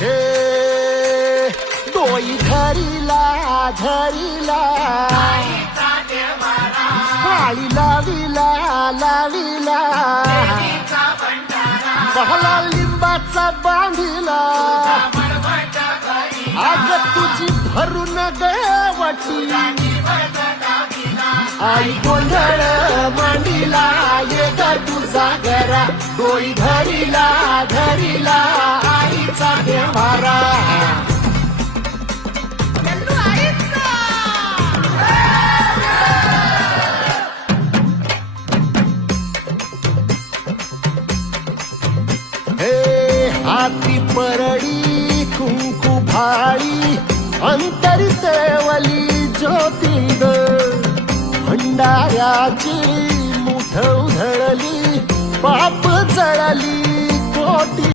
हे डोई धरिला धरिला काळी लाविला लाविला पहला लिंबाचा बांधिला आग तुझी भरून गवटी आई गोंधळ मांडिला ये ग तुझा घरा डोई धरिला धरिला आईचा देवारा हाती परडी कुंकू भाळी अंतरी तेवली ज्योती ग भंडाऱ्याची मुठ उधळली पाप जळली कोटी